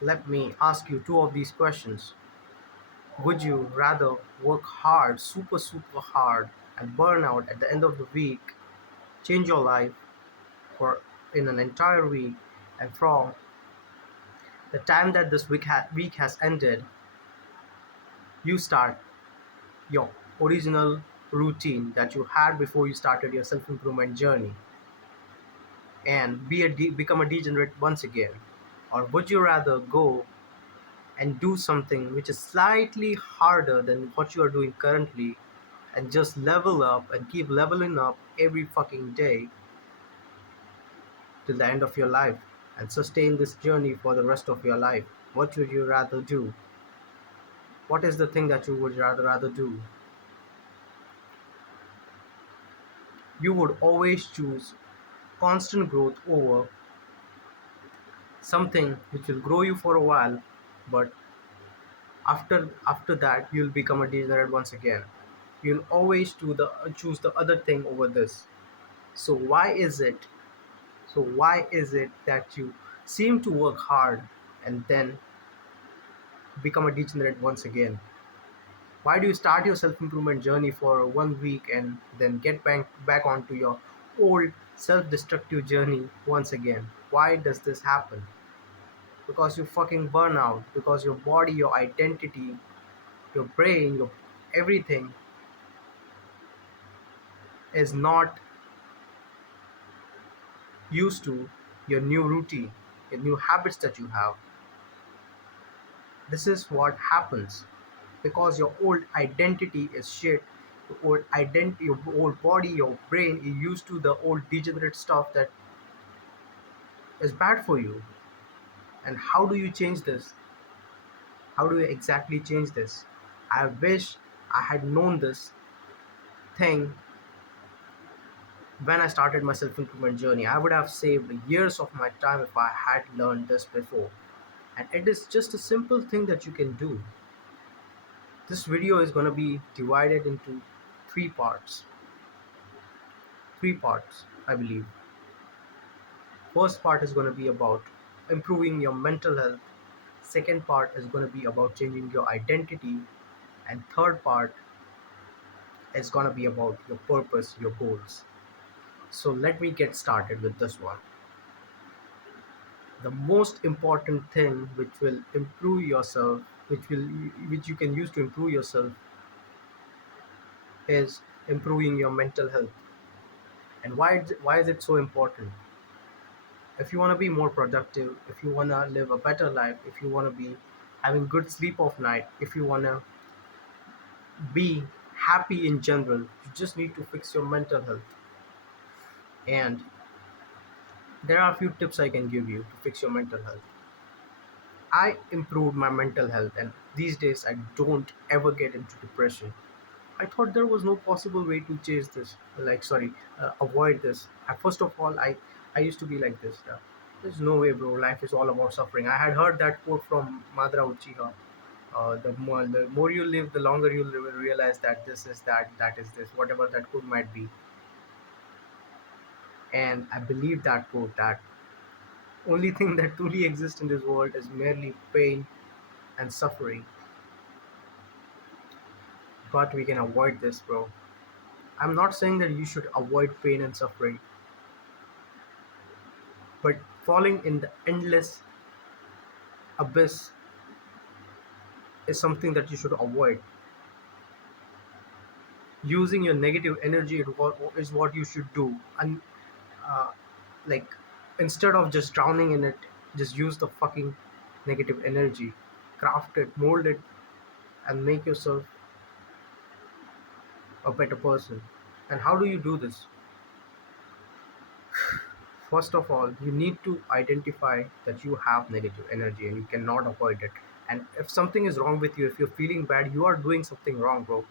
Let me ask you two of these questions. Would you rather work hard, super, super hard, and burn out at the end of the week, change your life for in an entire week, and from the time that this week has ended, you start your original routine that you had before you started your self-improvement journey and become a degenerate once again? Or would you rather go and do something which is slightly harder than what you are doing currently and just level up and keep leveling up every fucking day till the end of your life and sustain this journey for the rest of your life? What would you rather do? What is the thing that you would rather do? You would always choose constant growth over something which will grow you for a while, but after that you'll become a degenerate once again. You'll always choose the other thing over this. So why is it that you seem to work hard and then become a degenerate once again? Why do you start your self-improvement journey for 1 week and then get back onto your old self-destructive journey once again? Why does this happen? Because you fucking burn out, because your body, your identity, your brain, your everything is not used to your new routine, your new habits that you have. This is what happens because your old identity is shit. Your old identity, your old body, your brain is used to the old degenerate stuff that is bad for you. And how do you change this? How do you exactly change this? I wish I had known this thing when I started my self improvement journey. I would have saved years of my time if I had learned this before. And it is just a simple thing that you can do. This video is going to be divided into three parts. Three parts, I believe. First part is going to be about improving your mental health. Second part is going to be about changing your identity. And third part is going to be about your purpose, your goals. So let me get started with this one. The most important thing which will improve yourself, which you can use to improve yourself, is improving your mental health. And why is it so important? If you want to be more productive, if you want to live a better life, if you want to be having good sleep of night, if you want to be happy in general, you just need to fix your mental health. And there are a few tips I can give you to fix your mental health. I improved my mental health, and these days I don't ever get into depression. I thought there was no possible way to chase this, avoid this. First of all, I used to be like this. There's no way, bro. Life is all about suffering. I had heard that quote from Madara Uchiha. The more you live, the longer you'll realize that this is that, that is this, whatever that quote might be. And I believe that quote, that only thing that truly exists in this world is merely pain and suffering. But we can avoid this, bro. I'm not saying that you should avoid pain and suffering, but falling in the endless abyss is something that you should avoid. Using your negative energy is what you should do. And uh, like, instead of just drowning in it, just use the fucking negative energy, craft it, mold it, and make yourself a better person. And how do you do this? First of all, you need to identify that you have negative energy and you cannot avoid it. And if something is wrong with you, if you're feeling bad, you are doing something wrong, bro.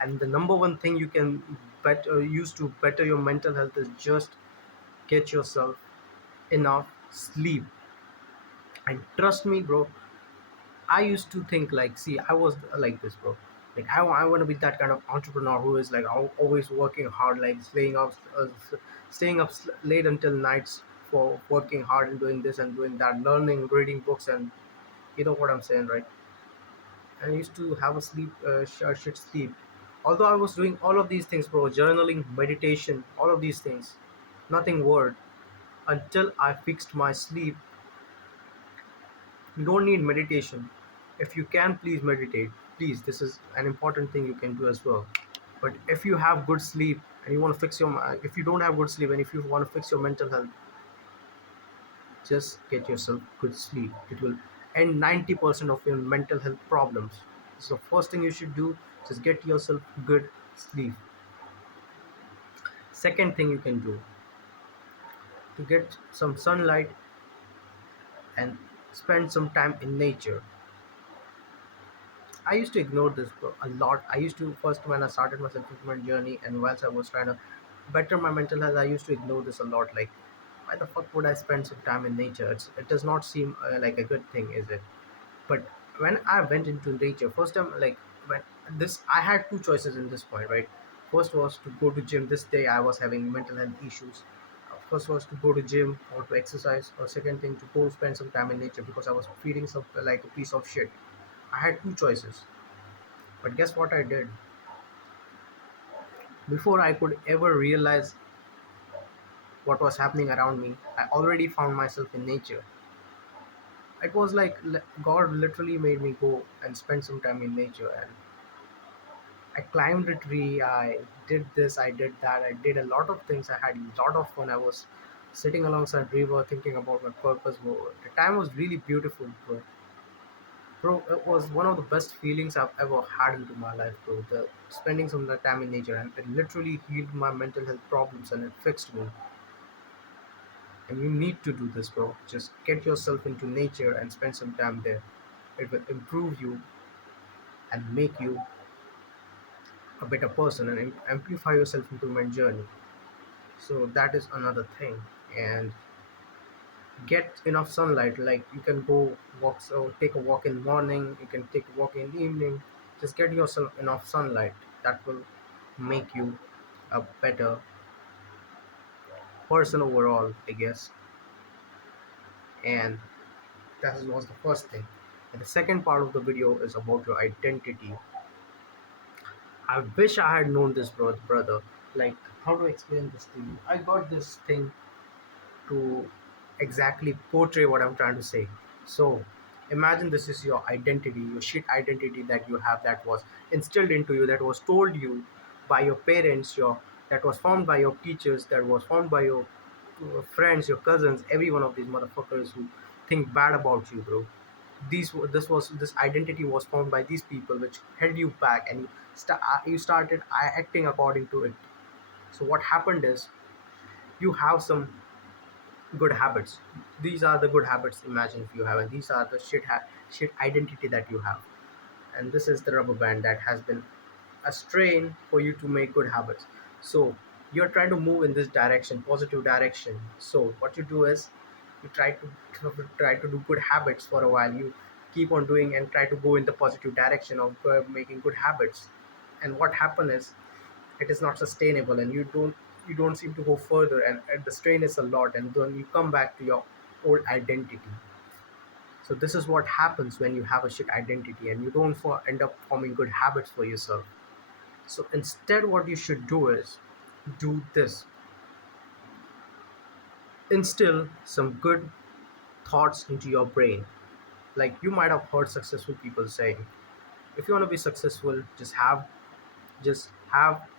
And the number one thing you can use to better your mental health is just get yourself enough sleep. And trust me, bro, I used to think like, see, I was like this, bro. Like, I want to be that kind of entrepreneur who is like always working hard, like late until nights for working hard and doing this and doing that, learning, reading books, and You know what I'm saying, right? And I used to have a shit sleep. Although I was doing all of these things, bro, journaling, meditation, all of these things, nothing worked until I fixed my sleep. You don't need meditation. If you can, please meditate. Please, this is an important thing you can do as well. But if you have good sleep and you want to fix if you don't have good sleep and if you want to fix your mental health, just get yourself good sleep. It will end 90% of your mental health problems. So first thing you should do, just get yourself good sleep. Second thing you can do, to get some sunlight and spend some time in nature. I used to ignore this a lot. I used to first when I started my self-improvement journey and whilst I was trying to better my mental health, I used to ignore this a lot. Like, why the fuck would I spend some time in nature? It does not seem like a good thing, is it? But when I went into nature, first time, like when this, I had two choices in this point, right? First was to go to gym. This day I was having mental health issues. First was to go to gym or to exercise, or second thing to go spend some time in nature because I was feeling some like a piece of shit. I had two choices, but guess what I did? Before I could ever realize what was happening around me, I already found myself in nature. It was like God literally made me go and spend some time in nature, and I climbed a tree, I did this, I did that, I did a lot of things, I had a lot of fun. I was sitting alongside river thinking about my purpose. Bro. The time was really beautiful, bro. Bro, it was one of the best feelings I've ever had into my life, bro. The spending some time in nature, and it literally healed my mental health problems and it fixed me. And you need to do this, bro. Just get yourself into nature and spend some time there. It will improve you and make you a better person and amplify your self improvement journey. So that is another thing. And get enough sunlight. Like, you can go walks or take a walk in the morning, you can take a walk in the evening. Just get yourself enough sunlight. That will make you a better person overall, I guess. And that was the first thing. And the second part of the video is about your identity. I wish I had known this, brother. Like, how to explain this to you? I got this thing to exactly portray what I'm trying to say. So, imagine this is your identity, your shit identity that you have, that was instilled into you, that was told you by your parents, that was formed by your teachers, that was formed by your friends, your cousins, every one of these motherfuckers who think bad about you, bro. This identity was formed by these people, which held you back, and you started acting according to it. So what happened is, you have some good habits. These are the good habits. Imagine if you have, and these are the shit identity that you have. And this is the rubber band that has been a strain for you to make good habits. So you're trying to move in this direction, positive direction. So what you do is, you try to do good habits for a while. You keep on doing and try to go in the positive direction of making good habits. And what happen is, it is not sustainable, and you don't seem to go further, and the strain is a lot, and then you come back to your old identity. So this is what happens when you have a shit identity and you don't end up forming good habits for yourself. So instead, what you should do is, do this: instill some good thoughts into your brain. Like, you might have heard successful people saying, if you want to be successful, just have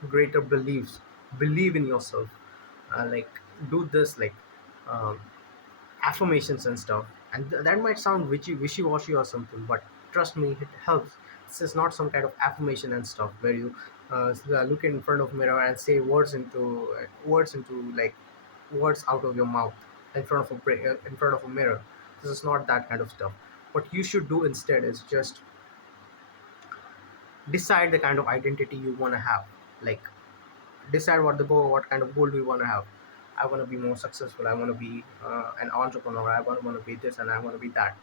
greater beliefs, believe in yourself. Like, do this, like, um, affirmations and stuff. And that might sound wishy-washy or something, but trust me, it helps. This is not some kind of affirmation and stuff where you look in front of mirror and say words into like words out of your mouth in front of a mirror. This is not that kind of stuff. What you should do instead is just decide the kind of identity you want to have. Like, decide what kind of goal do you want to have. I want to be more successful, I want to be an entrepreneur, I want to be this, and I want to be that.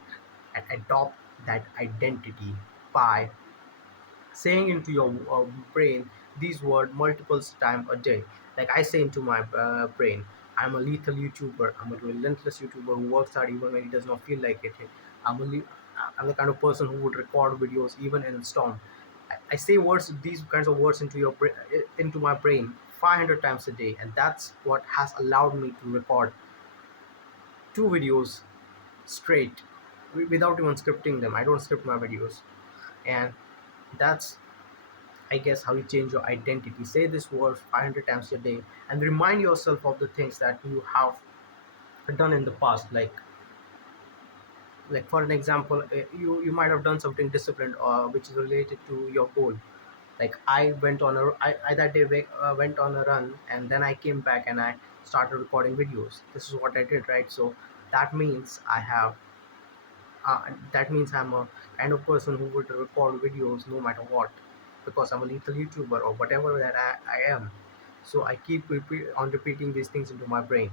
And adopt that identity by saying into your brain these words multiple times a day. Like, I say into my brain, I'm a lethal YouTuber. I'm a relentless YouTuber who works hard even when he does not feel like it. I'm, a le- I'm the kind of person who would record videos even in a storm. I say words, these kinds of words into my brain 500 times a day, and that's what has allowed me to record 2 videos straight without even scripting them. I don't script my videos, and that's, I guess, how you change your identity. Say this word 500 times a day and remind yourself of the things that you have done in the past. Like for an example, you might have done something disciplined which is related to your goal. Like I went on a I that day went on a run, and then I came back and I started recording videos. This is what I did, right? So that means I have that means I'm a kind of person who would record videos no matter what, because I'm a lethal YouTuber or whatever that I am. So I keep repeating these things into my brain.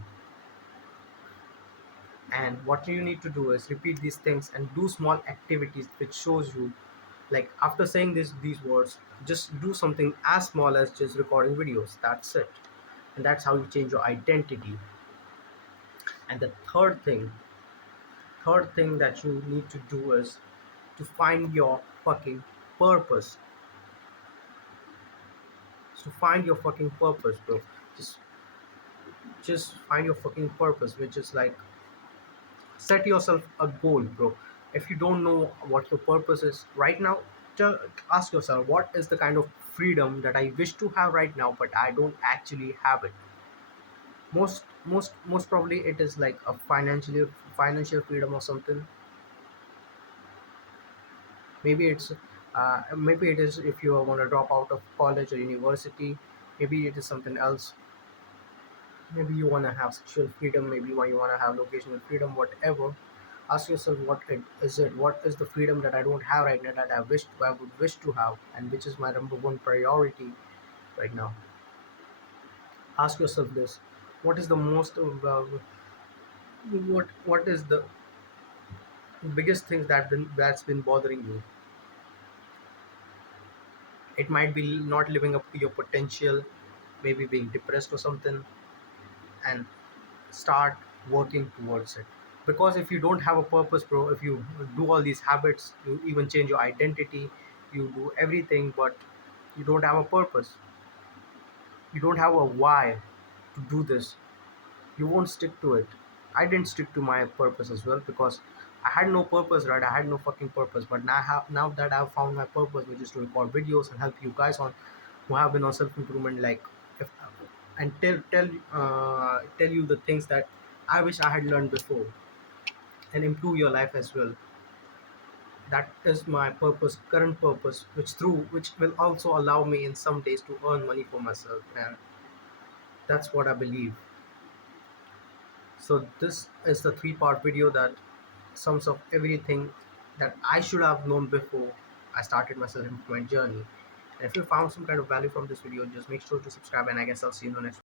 And what you need to do is repeat these things and do small activities which shows you, like after saying these words, just do something as small as just recording videos. That's it. And that's how you change your identity. And the third thing that you need to do is to find your fucking purpose. So find your fucking purpose, bro. just just find your fucking purpose, which is like, set yourself a goal, bro. If you don't know what your purpose is right now, just ask yourself, what is the kind of freedom that I wish to have right now but I don't actually have it. Most probably it is like a financial freedom or something. Maybe it is if you want to drop out of college or university. Maybe it is something else. Maybe you want to have sexual freedom, maybe you want to have locational freedom, whatever. Ask yourself, what is the freedom that I don't have right now that I would wish to have, and which is my number one priority right now. Ask yourself this: what is the most what is the biggest thing that's been bothering you? It might be not living up to your potential, maybe being depressed or something, and start working towards it. Because if you don't have a purpose, bro, if you do all these habits, you even change your identity, you do everything, but you don't have a purpose, you don't have a why to do this, you won't stick to it. I didn't stick to my purpose as well, because I had no purpose, right? I had no fucking purpose. But now that I've found my purpose, which is to record videos and help you guys on who have been on self improvement, like, if and tell you the things that I wish I had learned before, and improve your life as well. That is my purpose, current purpose, which will also allow me in some days to earn money for myself, and that's what I believe. So this is the three-part video that sums up everything that I should have known before I started my self-improvement journey. And if you found some kind of value from this video, just make sure to subscribe, and I guess I'll see you in the next